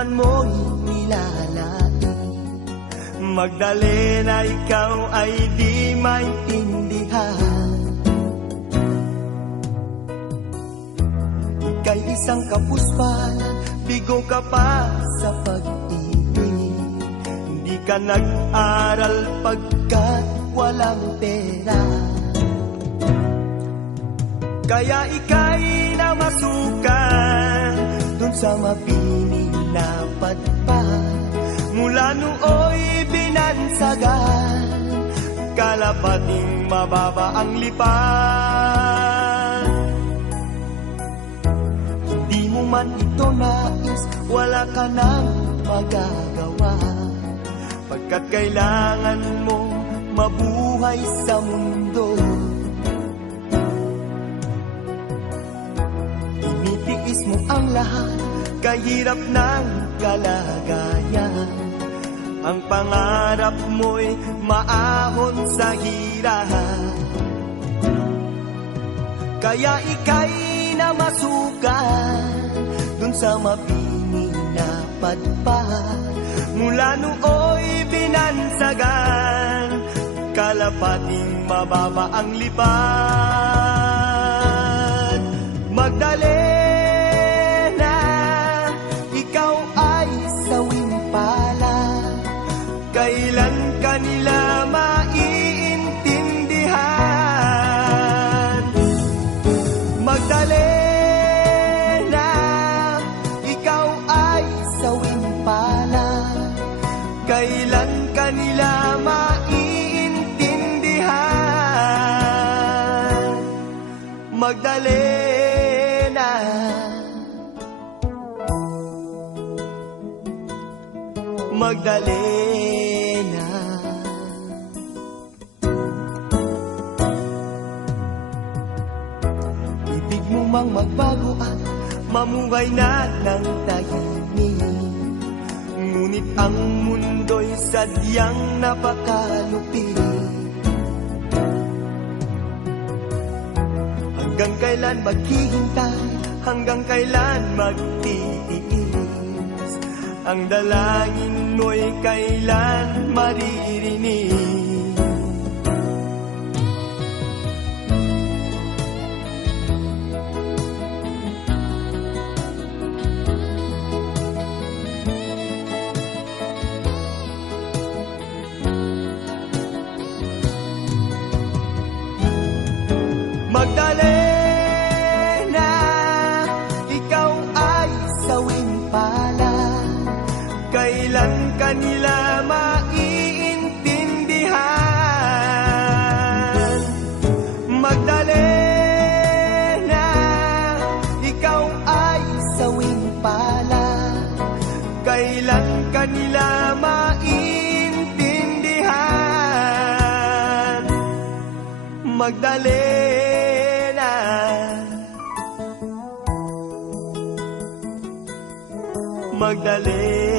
larawan mo'y nilalait. Magdalena, ikaw ay di maintindihan. Ika'y isang kapuspalan, bigo ka pa sa pag-ibig. Hindi ka nag-aral pagkat walang pera. Kaya ika'y namasukan dun sa mapining na padpad. Mula nooy binansagan, kalapating mababa ang lipad. Hindi mo man ito nais, wala ka nang magagawa, pagkat kailangan mo mabuhay sa mundo. Tinitiis mo ang lahat, kahirap ng kalagayan. Ang pangarap mo'y maahon sa hirap. Kaya ika'y namasukan dun sa mapining na padpad. Mula nooy binansagan, kalapating mababa ang lipad. Magdalena, ikaw ay sawing palad. Kailan ka nila maiintindihan? Magdalena, ikaw ay sawing palad. Kailan ka nila maiintindihan? Magdalena, Magdalena. Ibig mo mang magbago at mamuhay na ng tahimik, ngunit ang mundo'y sadyang napakalupit. Hanggang kailan maghihintay? Hanggang kailan magtitiis? Ang dalangin mo'y kailan maririnig? Magdalena, ikaw ay sawing palad. Kailan ka nila maiintindihan? Magdalena, ikaw ay sawing palad. Kailan ka nila maiintindihan? Magdalena, Magdalena.